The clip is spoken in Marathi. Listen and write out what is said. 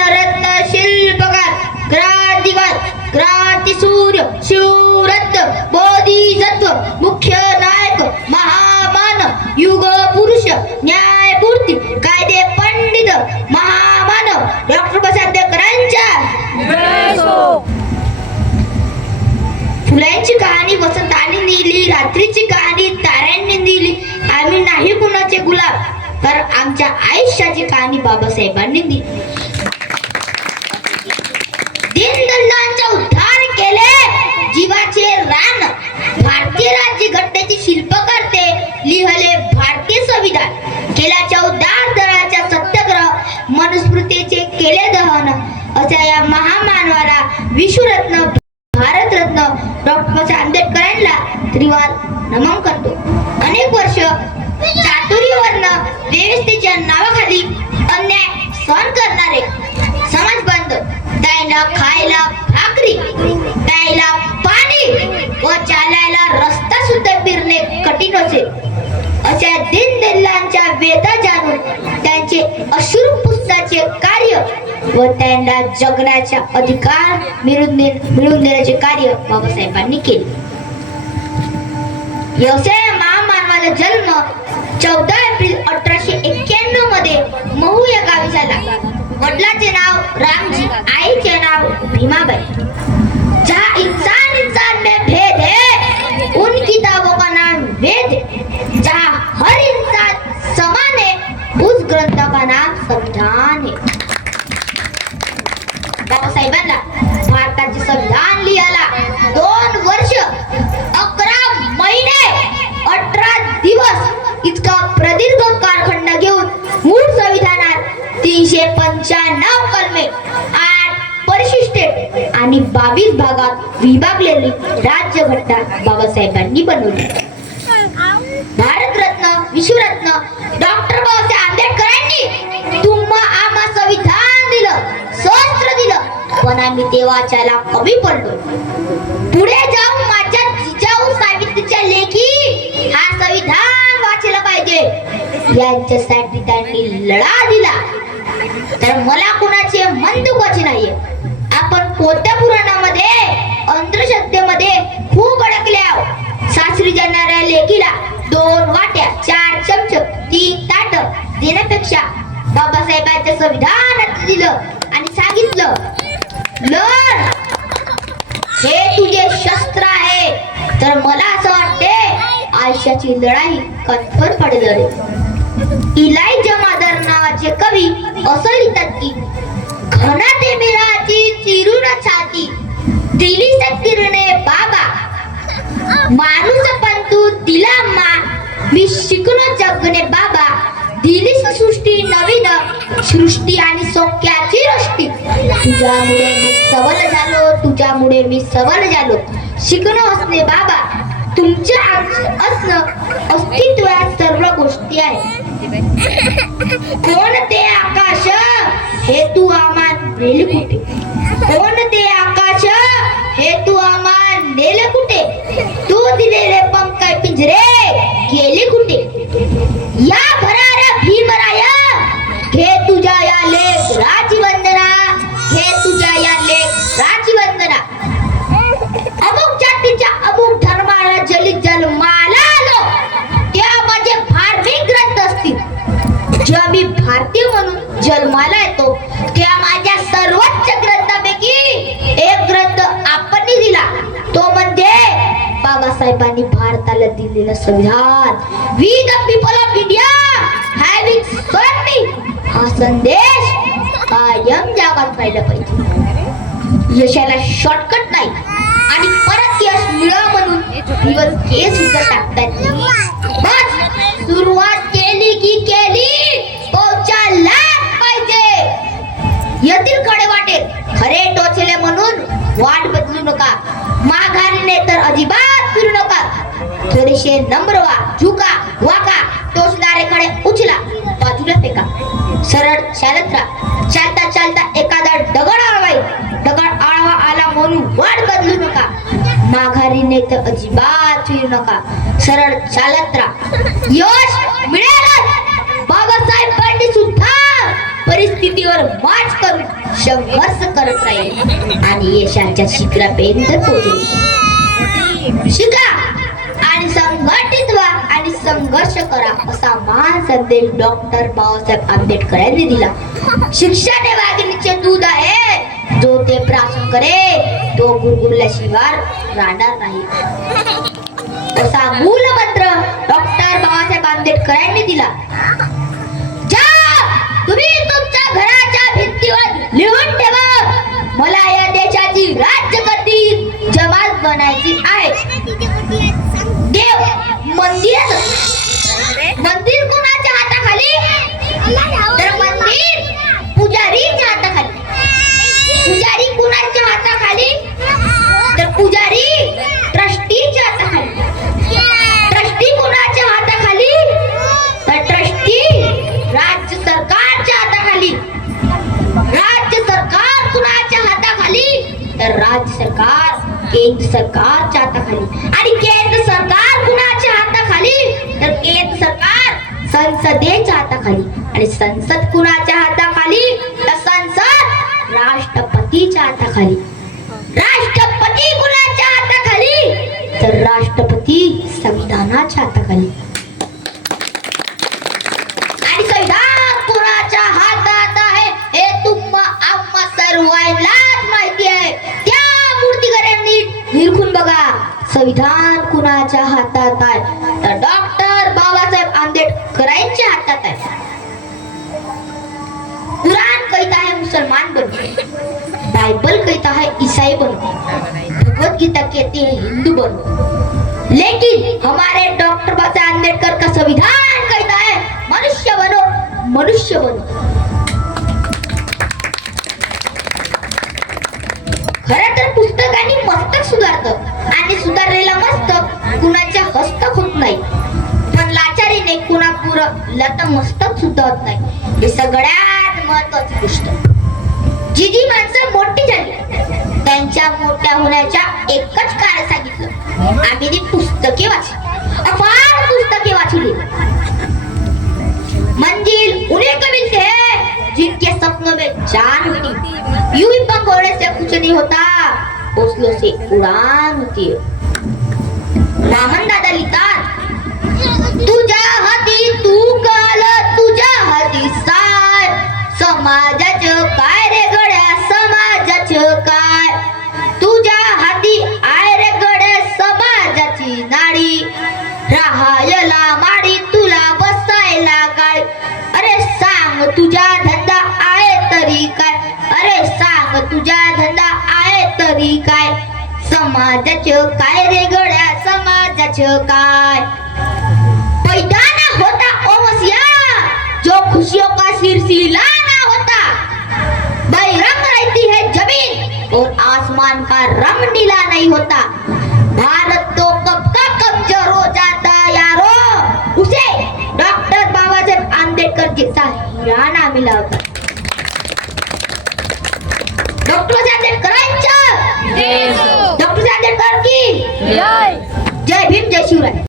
वर्णरत्न शिल्पकार क्रांतिकार क्रांतिसूर्य शिवरत्न बोधिसत्व मुख्य नायक महामानव युग पुरुष न्यायपूर्ती कायदे पंडित महामानव डॉक्टर बाबासाहेब आंबेडकरांच्या फुलांची कहाणी वसंताने दिली, रात्रीची कहाणी ताऱ्यांनी दिली. आम्ही नाही कुणाचे गुलाब, तर आमच्या आयुष्याची कहाणी बाबासाहेबांनी दिली. दीनदलितांचे उद्धार केले, जीवाचे रान भारतीय राज्यघटनेचे शिल्पकार ते लिहिले भारतीय संविधान. केल्याच्या उद्धार दराच्या सत्याग्रह मनुस्मृतीचे केले दहन. अशा या महामानवाला विश्वरत्न भारतरत्न डॉक्टर बाबासाहेब आंबेडकरांना त्रिवार नमन करतो. अनेक वर्ष चातुर्यवर्ण व्यवस्थेच्या नावाखाली अन्याय सहन करणारे समाजबंध, द्यायला खायला भाकरी, प्यायला पाणी व चालायला रस्ता सुद्धा फिरणे कठीण असेल अशा दीनदलितांच्या वेदना जाणून त्यांचे अश्रू पुसण्याचे कार्य व त्यांना जगण्याचा अधिकार मिळवून देण्याचे कार्य बाबासाहेबांनी केले. व्यवसाय महामानवाला जन्म 14 एप्रिल 1891 मध्ये महू या गावी झाला. वडिलांचे नाव रामजी, आईचे नाव भीमाबाई. जहाँ इंसान इंसान में भेद है, उन किताबों का नाम वेद है. जहाँ हर इंसान समान है, उस ग्रंथ का नाम संविधान है. बाबासाहेबांना भारताचे संविधान लिहायला 2 वर्ष 11 महिने 18 दिवस इतका प्रदीर्घ कालखंड घेऊन मूळ संविधानात 395 कलमे, 8 परिशिष्टे आणि 22 भागात विभागलेली राज्यघटना बाबासाहेबांनी बनवली. भारतरत्न विश्वरत्न डॉक्टर बाबासाहेब आंबेडकरांनी तुम्हा आम्हा संविधान दिलं, शस्त्र दिलं, पण आम्ही देवाच्याला कमी पडलो. पुढे जाऊन माझ्या जिजाऊ सावित्रीच्या लेखी हा संविधान वाचला पाहिजे यांच्यासाठी त्यांनी लढा दिला. तर मला कुणाचे मन दुखायचे नाहीये. आपण कोणत्या पुराणामध्ये अंधश्रद्धेमध्ये खूप अडकले आहोत. सासरी जाणाऱ्या लेकीला 2 वाट्या, 4 चमच, 3 ताट देण्यापेक्षा बाबासाहेबांच्या संविधानात दिलं आणि सांगितलं, लढ, हे तुझे शस्त्र आहे. तर मला असं वाटते आयुष्याची लढाई कठोर पडेल रे. इलाही मादर नावाचे कवी असं लिहितात की घना ते मिळाची चिरून छाती दिली सत्किरणे बाबा माणूस पण तू दिला मा मी शिकलो जगणे बाबा दिली सृष्टी नवीन सृष्टी आणि सौख्याची रष्टी तुझ्यामुळे मी सबल झालो तुझ्यामुळे मी सबल झालो शिकणं असणे बाबा तुमचे असणं अस्तित्वात सर्व गोष्टी आहेत. कोण ते आकाश हे तू आम्हा नेले कुठे कोण ते आकाश हे तू आम्हा नेले कुठे तू दिलेले पंख पिंजरे गेले कुठे या भराऱ्या भीमराया घे तुझ्या या लेख राजवंदना घे तुझ्या या लेख राजवंदना. अमुक जातीच्या अमुक धर्माला जली जन्माला आलो तेव्हा माझे धार्मिक ग्रंथ असतील. जेव्हा मी भारतीय म्हणून जन्माला येतो तेव्हा माझ्या सर्वोच्च ग्रंथापैकी एक ग्रंथ आपण दिला तो म्हणजे बाबासाहेबांनी भारताला दिलेलं संविधान. We the people of India having sworn मी हा संदेश कायम जगात पाहिला पाहिजे. यशाला शॉर्टकट नाही आणि परत यश मिळव म्हणून दिवस हे सुद्धा टाकतात. बस सुरुवात केली की केली पोचायला पाहिजे. येतील कडे वाटेल खरे टोचले म्हणून वाट बदलू नका माघारीने तर अजिबात फिरू नका. थोडेसे नम्र व्हा झुका वाका टोचणारेकडे उचला बाजूला फेका सरळ चालत राहा. चालता चालता एखादा दगड आळवा आला म्हणून वाट बदलू नका माघारीने तर अजिबात फिरू नका सरळ चालत राहा. यश मिळेलच. बाबासाहेबांनी सुद्धा परिस्थितीवर मात करून संघर्ष करत राहील आणि यशाच्या शिखरापर्यंत पोहोचेल. शिका आणि संघटित व्हा आणि संघर्ष करा असा महान संदेश डॉक्टर बाबासाहेब आंबेडकर यांनी दिला. शिक्षण हे वाघिणीचे दूध आहे, जो ते प्राशन करे तो गुरगुरल्याशिवाय राहणार नाही असा मूलमंत्र डॉक्टर बाबासाहेब आंबेडकर यांनी दिला. तुम्ही तुमच्या घराच्या भिंतीवर लिहून ठेवा, मला या देशाची राज्यकर्ती जमात बनायची आहे. देव मंदिर मंदिर कोणाच्या हाताखाली? तर मंदिर पुजारीच्या हाताखाली. पुजारी कुणाच्या हाताखाली? तर पुजारी ट्रस्टीच्या हाताखाली. ट्रस्टी कुणाच्या हाताखाली? तर ट्रस्टी राज्य सरकारच्या हाताखाली. राज्य सरकार कुणाच्या हाताखाली? तर राज्य सरकार केंद्र सरकारच्या हाताखाली. आणि केंद्र सरकार कुणाच्या हाताखाली? तर केंद्र सरकार संसदेच्या हाताखाली. आणि संसद कुणाच्या हाताखाली? तर संसद राष्ट्रपतीच्या हाताखाली. राष्ट्रपती कुणाच्या हाताखाली? तर राष्ट्रपती संविधानाच्या हाताखाली. आणि संविधान कुणाच्या हातात आहे हे तुम्हा आम्हा सर्वांनाच माहिती आहे. त्या मूर्तिकारांनी निरखून बघा, संविधान कुणाच्या हातात आहे? तर डॉक्टर बाबासाहेब आंबेडकरांच्या हातात आहे. कुरान कहता है मुसलमान बनो, बाइबल कहता है ईसाई बनो, भगवत गीता कहती है हिंदू बनो, लेकिन हमारे डॉक्टर बाबासाहेब आंबेडकर का संविधान कहता है मनुष्य बनो, मनुष्य बनो. खरं तर पुस्तकाने मस्तक सुधारतं आणि सुधारलेलं मस्तक कुणाच्या हस्तक होत नाही, पण लाचारीने कुणापुरं मस्तक सुद्धा होत नाही. हे सगळ्यात महत्वाची गोष्ट. जी जी माणसं मोठी झाली त्यांच्या मोठ्या होण्याच्या एकच कारण सांगितलं, आम्ही ती पुस्तके वाचली, अपार पुस्तके वाचली. मंजिल उन्हें को मिलते हैं जिनके सपनों में जान होती, यूं ही पंखोड़े से कुछ नहीं होता, हौसलों से उड़ान होती है. रामन दादा लिहितात, तुझ्या हाती तू काल, तुझ्या हाती साय, समाजाचं काय रे गड्या, समाजाचं काय, तुझ्या हाती आय रे गड्या समाजाची नाडी, राहायला माडी तुला बसायला काय, अरे सांग तुझा धंदा आहे तरी काय, अरे सांग तुझा धंदा आहे तरी काय, समाजाचं काय रे गड्या समाजाचं काय. पैदा ना होता ओ मसिया जो खुशियों का सिलसिला ना होता, बैरंग रहती है जमीन और आसमान का रंग नीला नहीं होता. भारत तो कब का कमजोर हो जाता यारो, उसे डॉक्टर बाबासाहेब आंबेडकर जैसा हीरा ना मिला होता. डॉक्टर आंबेडकरांच्या, डॉक्टर आंबेडकर की जय भीम, जय शिवराय.